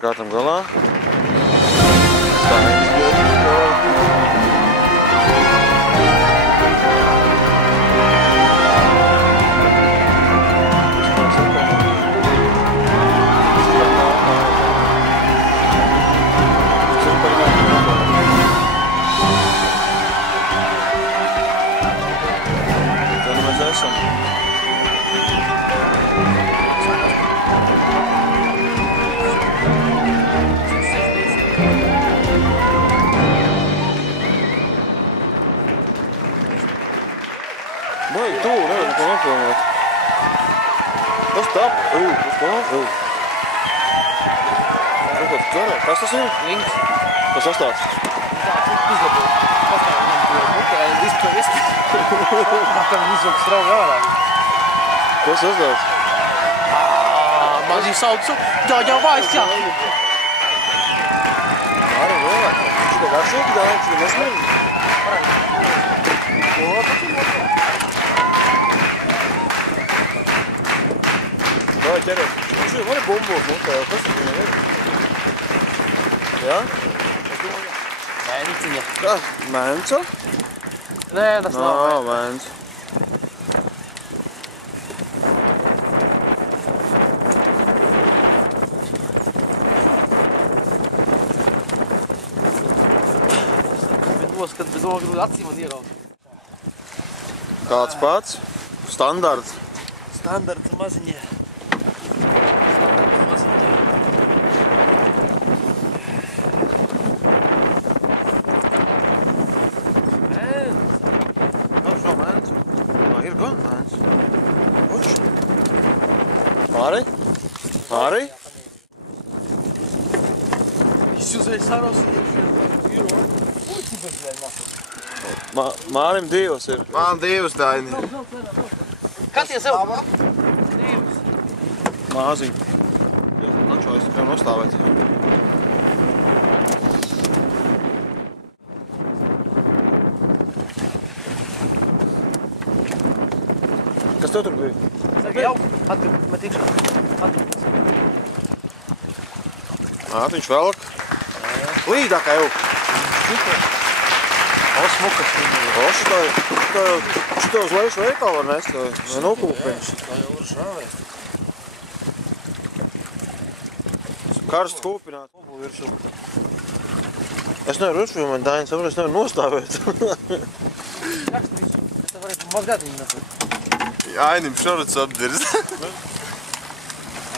Katram galā. Stainis galā. Baigi tuvu, nevar neko nopilnot. Kas tā? Kas tā? Kas tas ir? Links. Kas sastāvs? Izlabūt. Pastāv viņam to bukē, visu. Tam visu strauji ārā. Kas sastāvs? Mazi saucu. Ģaģa vaisjā. Arī vēlāk. Šitā garšīgi dāņi, šitā nesmīgi. Vai ķeriet. Šitā var bumbult, nu tā jau kas ir viņa vedi? Jā? Mēniciņa. Kas? Mēnca? Nē, tas nav mēnca. Kad bez ogļu acīm un ieraut. Kāds pats? Standarts. Standarts maziņie. Mēns. Nav šo mēncu. Ir gan mēncu. Uč. Māri? Māri? Visu uzreiz sarosījuši. Mārim divas ir. Man divas daini. Katies jau? Māziņ. Jā, načo, es tikai nostāvēt. Kas tev tur bija? Saka jau? Met iekšā. Mātiņš velk. Līdākā jau. Smukas viņu. Šitā uz lejušu veikalu var nest, vai nokūpiņš. Tā jau var žāvēt. Karsts kūpināt. Es nevaru uzfilmēt, Dainis, sapratu, es nevaru nostāvēt. Rakstu visu. Es tev varētu mazgāt viņu nesot. Ainim šoruts apdirz.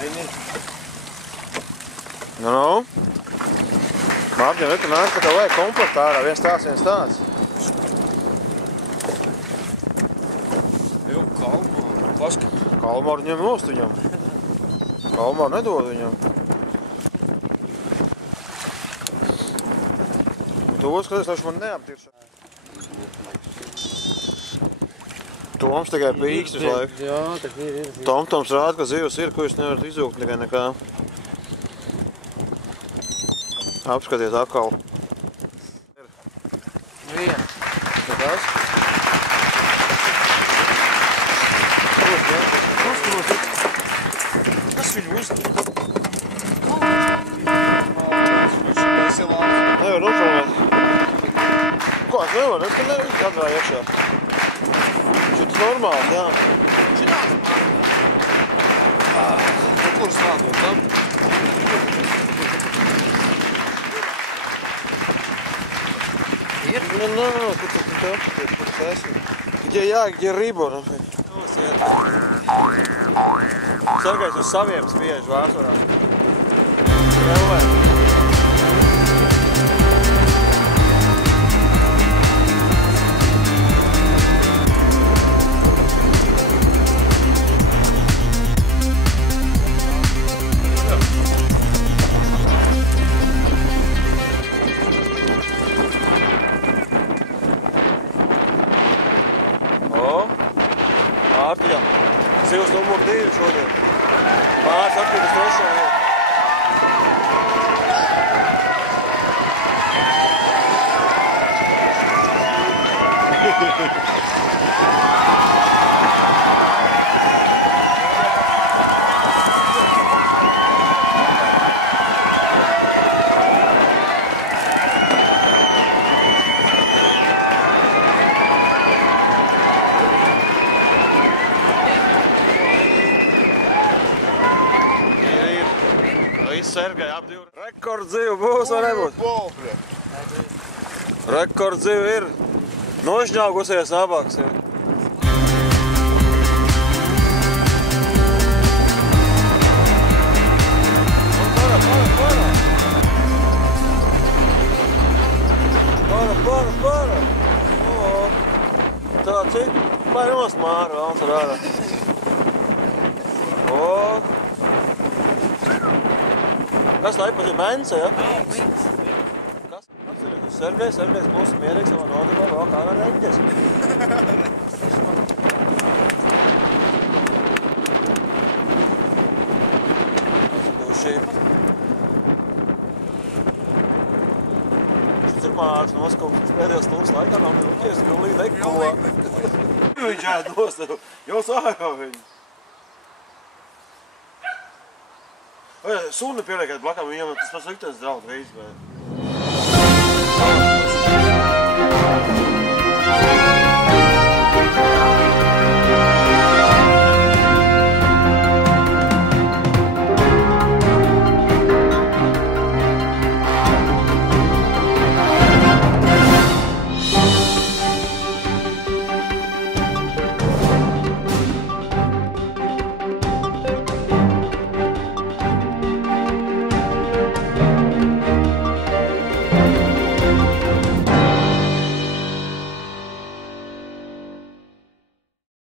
Ainim. Nu? Mārķiem, reku nāk, ka tev vajag komplektā ārā. Viens tāds, viens tāds. Jau kalmoru. Paskat. Kalmoru ņem nost viņam. Kalmoru nedod viņam. Un tu uzskaties, lai viņš man neaptiršā. Toms tikai pīkst uz laiku. Jā, tak ir. Toms rāda, ka zivs ir, ko jūs nevarat izjūgt tikai nekā. Apskaties atkal. Viena. Kas? Kas viņu uzņem? Nevar nofilmēt. Ko, es nevaru? Es te nevaru atvēju iekšā. Šit normāli, jā. Šitās? No kuras vādot tam? Kur tu apskaties, kur tu esi? Где рыба? Sargais uz saviem spiež vārsorā. Mārtiņam, zivs numur 2 šodien. Mārts atkrīt uz 3. vietu. Sergei apdīvi. Rekorddzīve būs vai nebūs? Bobļa. Rekorddzīve ir. Nošņaugusies nabaks ir. Para. Tā cik? Vai nost māra, vēlns ar ārā. Kas tā īpaši Mence, ja? Kas? Atceries, Sergejs klusi mierīgs savā nodarbā, vēl kā var reņģes. Šis ir Mārs noskauts, pēdējos stundas laikā nav nelukies, gulīgi neko. Viņš ēd nostavu, jūs ārā viņu. Suni pieliekāt blakām, viņam tas pats liktenis draud reiz, vai?